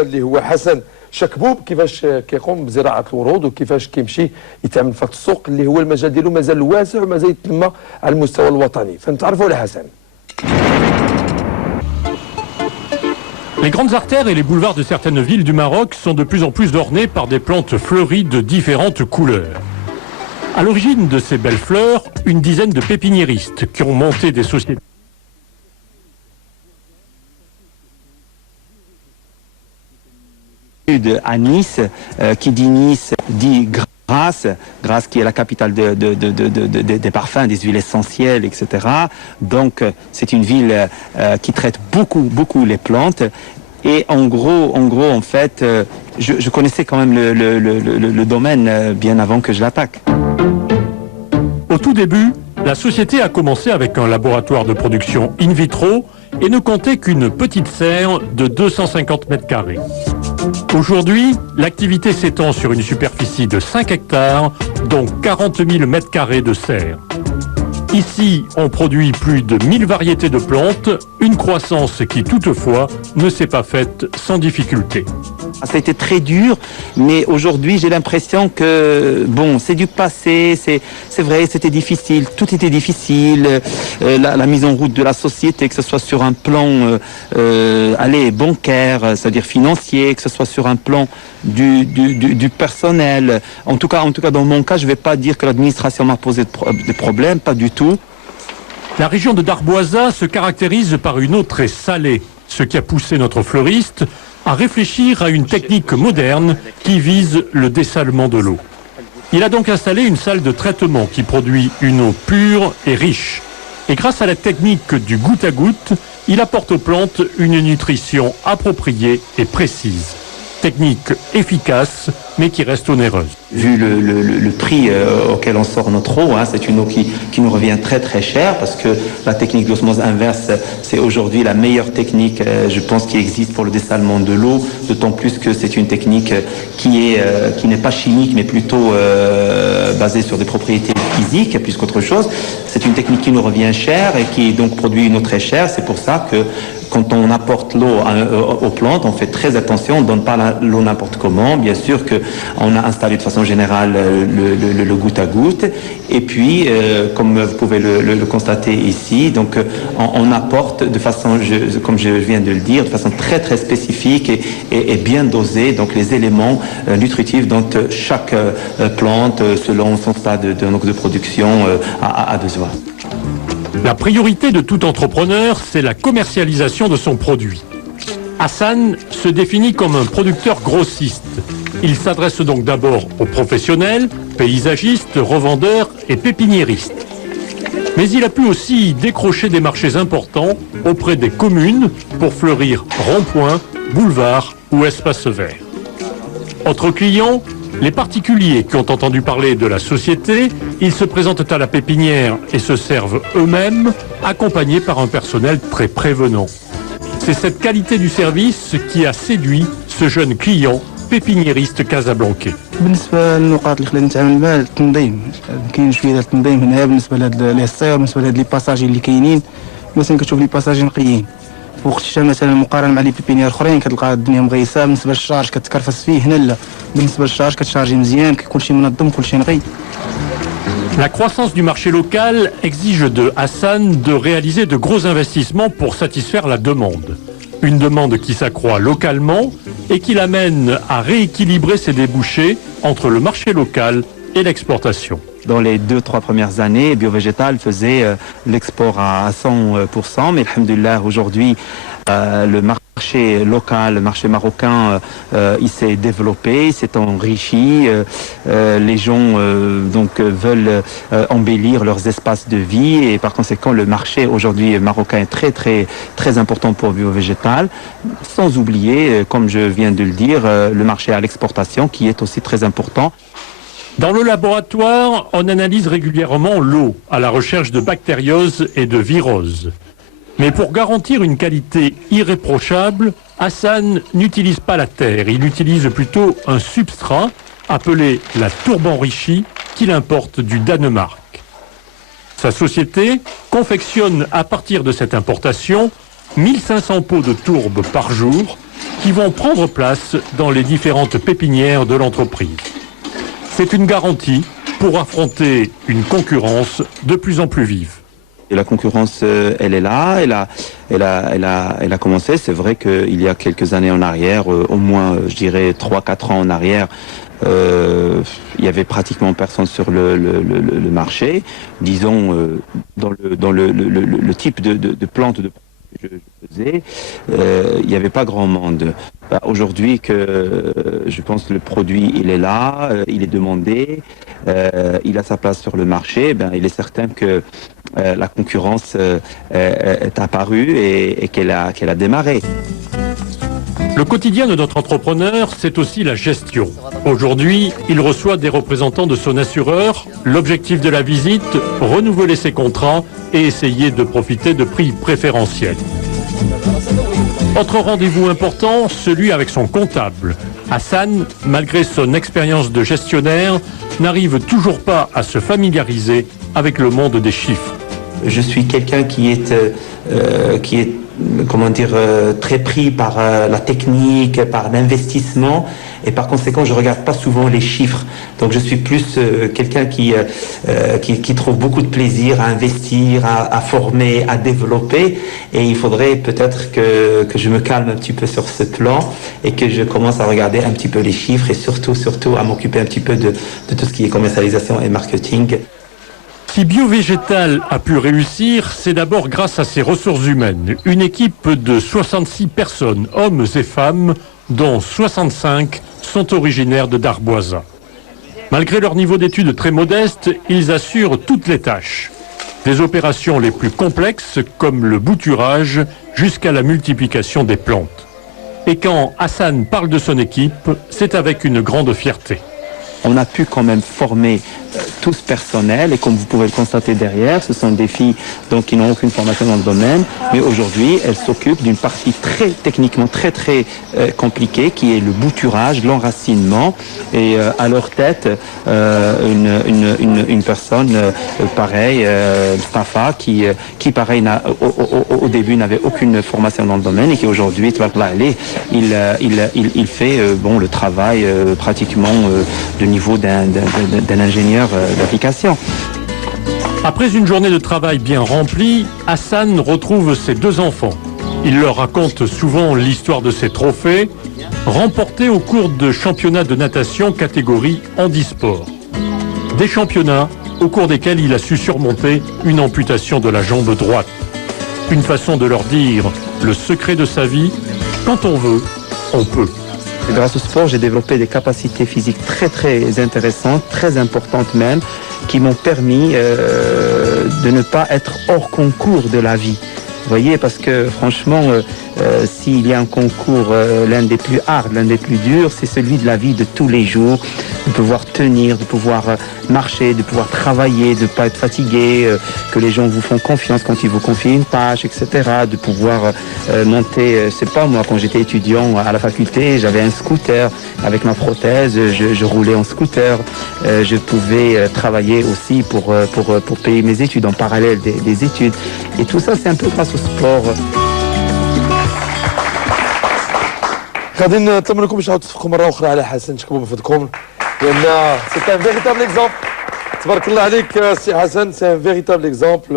اللي هو حسن شكبوب كيفاش كيقوم بزراعه الورود وكيفاش كيمشي يتعامل في السوق اللي هو المجال ديالو مازال واسع ومازال يتنمى على المستوى الوطني. فنتعرفوا على حسن. Les grandes artères et les boulevards de certaines villes du Maroc sont de plus en plus ornés par des plantes fleuries de différentes couleurs. À l'origine de ces belles fleurs, une dizaine de pépiniéristes qui ont monté des sociétés. À Nice, qui dit Nice dit Grasse qui est la capitale des parfums, des huiles essentielles, etc. Donc c'est une ville qui traite beaucoup les plantes. Et en gros en fait, je connaissais quand même le domaine bien avant que je l'attaque. Au tout début, la société a commencé avec un laboratoire de production in vitro et ne comptait qu'une petite serre de 250 mètres carrés. Aujourd'hui, l'activité s'étend sur une superficie de 5 hectares, dont 40 000 mètres carrés de serre. Ici, on produit plus de 1000 variétés de plantes, une croissance qui toutefois ne s'est pas faite sans difficulté. Ça a été très dur, mais aujourd'hui j'ai l'impression que bon, c'est du passé, c'est vrai, c'était difficile, tout était difficile, la mise en route de la société, que ce soit sur un plan bancaire, c'est-à-dire financier, que ce soit sur un plan du personnel. En tout cas dans mon cas, je ne vais pas dire que l'administration m'a posé des problèmes, pas du tout. La région de Darboisa se caractérise par une eau très salée, ce qui a poussé notre fleuriste à réfléchir à une technique moderne qui vise le dessalement de l'eau. Il a donc installé une salle de traitement qui produit une eau pure et riche. Et grâce à la technique du goutte à goutte, il apporte aux plantes une nutrition appropriée et précise. Technique efficace, mais qui reste onéreuse. Vu le prix auquel on sort notre eau, c'est une eau qui nous revient très cher, parce que la technique d'osmose inverse, c'est aujourd'hui la meilleure technique, je pense, qui existe pour le dessalement de l'eau, d'autant plus que c'est une technique qui n'est pas chimique, mais plutôt basée sur des propriétés physiques, plus qu'autre chose. C'est une technique qui nous revient cher et qui donc produit une eau très chère. C'est pour ça que quand on apporte l'eau aux plantes, on fait très attention, on ne donne pas l'eau n'importe comment. Bien sûr qu'on a installé de façon générale le goutte à goutte. Et puis, comme vous pouvez le constater ici, donc on apporte de façon, comme je viens de le dire, de façon très spécifique et bien dosée, donc les éléments nutritifs dont chaque plante, selon son stade de production, a besoin. La priorité de tout entrepreneur, c'est la commercialisation de son produit. Hassan se définit comme un producteur grossiste. Il s'adresse donc d'abord aux professionnels, paysagistes, revendeurs et pépiniéristes. Mais il a pu aussi décrocher des marchés importants auprès des communes pour fleurir ronds-points, boulevards ou espaces verts. Autres clients, les particuliers qui ont entendu parler de la société, ils se présentent à la pépinière et se servent eux-mêmes, accompagnés par un personnel très prévenant. C'est cette qualité du service qui a séduit ce jeune client pépiniériste casablancais. بالنسبه للنقاط اللي خلينا نتعامل معها التنظيم كاين شويه ديال التنظيم هنا بالنسبه لهاد لي السير بالنسبه لهاد لي باساجي اللي كاينين مثلا كتشوف لي باساجي نقيين وقت الشتاء مثلا مقارنه مع لي بيبينيير اخرين كتلقى الدنيا مغيسه بالنسبه للشارج كتكرفس فيه هنا لا بالنسبه للشارج كتشارجي مزيان كيكون شي منظم كلشي نقي. La croissance du marché local exige de Hassan de réaliser de gros investissements pour satisfaire la demande. Une demande qui s'accroît localement et qui l'amène à rééquilibrer ses débouchés entre le marché local et l'exportation. Dans les 2-3 premières années, Biovégétal faisait l'export à 100%, mais alhamdoulilah, aujourd'hui, le marché local, le marché marocain, il s'est développé, il s'est enrichi. Les gens veulent embellir leurs espaces de vie et par conséquent, le marché aujourd'hui marocain est très important pour Biovégétal. Sans oublier, comme je viens de le dire, le marché à l'exportation qui est aussi très important. Dans le laboratoire, on analyse régulièrement l'eau à la recherche de bactérioses et de viroses. Mais pour garantir une qualité irréprochable, Hassan n'utilise pas la terre, il utilise plutôt un substrat appelé la tourbe enrichie qu'il importe du Danemark. Sa société confectionne à partir de cette importation 1500 pots de tourbe par jour, qui vont prendre place dans les différentes pépinières de l'entreprise. C'est une garantie pour affronter une concurrence de plus en plus vive. Et la concurrence, elle est là, elle a commencé. C'est vrai qu'il y a quelques années en arrière, au moins, je dirais 3-4 ans en arrière, il y avait pratiquement personne sur le marché. Disons, dans le type de plante que je faisais, il n'y avait pas grand monde. Aujourd'hui, je pense que le produit, il est là, il est demandé, il a sa place sur le marché, il est certain que la concurrence est apparue et qu'elle a démarré. Le quotidien de notre entrepreneur, c'est aussi la gestion. Aujourd'hui, il reçoit des représentants de son assureur. L'objectif de la visite, renouveler ses contrats et essayer de profiter de prix préférentiels. Autre rendez-vous important, celui avec son comptable. Hassan, malgré son expérience de gestionnaire, n'arrive toujours pas à se familiariser avec le monde des chiffres. Je suis quelqu'un qui est comment dire, très pris par la technique, par l'investissement, et par conséquent, je regarde pas souvent les chiffres. Donc, je suis plus quelqu'un qui trouve beaucoup de plaisir à investir, à former, à développer, et il faudrait peut-être que je me calme un petit peu sur ce plan et que je commence à regarder un petit peu les chiffres et surtout à m'occuper un petit peu de tout ce qui est commercialisation et marketing. Si Biovégétal a pu réussir, c'est d'abord grâce à ses ressources humaines. Une équipe de 66 personnes, hommes et femmes, dont 65 sont originaires de Darboisa. Malgré leur niveau d'études très modeste, ils assurent toutes les tâches. Des opérations les plus complexes, comme le bouturage, jusqu'à la multiplication des plantes. Et quand Hassan parle de son équipe, c'est avec une grande fierté. On a pu quand même former tout ce personnel, et comme vous pouvez le constater derrière, ce sont des filles donc, qui n'ont aucune formation dans le domaine, mais aujourd'hui elles s'occupent d'une partie techniquement très compliquée, qui est le bouturage, l'enracinement, et à leur tête une personne pareille, Stafa, qui pareil au début n'avait aucune formation dans le domaine et qui aujourd'hui il fait le travail pratiquement de niveau d'un ingénieur d'application. Après une journée de travail bien remplie, Hassan retrouve ses deux enfants. Il leur raconte souvent l'histoire de ses trophées, remportés au cours de championnats de natation catégorie handisport. Des championnats au cours desquels il a su surmonter une amputation de la jambe droite. Une façon de leur dire le secret de sa vie, quand on veut, on peut. Grâce au sport, j'ai développé des capacités physiques très intéressantes, très importantes même, qui m'ont permis de ne pas être hors concours de la vie. Vous voyez, parce que franchement, s'il y a un concours, l'un des plus hard, l'un des plus durs, c'est celui de la vie de tous les jours, de pouvoir tenir, de pouvoir marcher, de pouvoir travailler, de ne pas être fatigué, que les gens vous font confiance quand ils vous confient une tâche, etc. De pouvoir monter, c'est pas moi, quand j'étais étudiant à la faculté, j'avais un scooter avec ma prothèse, je roulais en scooter, je pouvais travailler aussi pour payer mes études en parallèle des études. Et tout ça, c'est un peu grâce au sport. غادي نطلب منكم باش تعاودوا تفقوا مره اخرى على حسن تشكبوا بفضلكم لان سي ان فيريتابل اكزومبل. تبارك الله عليك سي حسن، سي ان فيريتابل اكزومبل.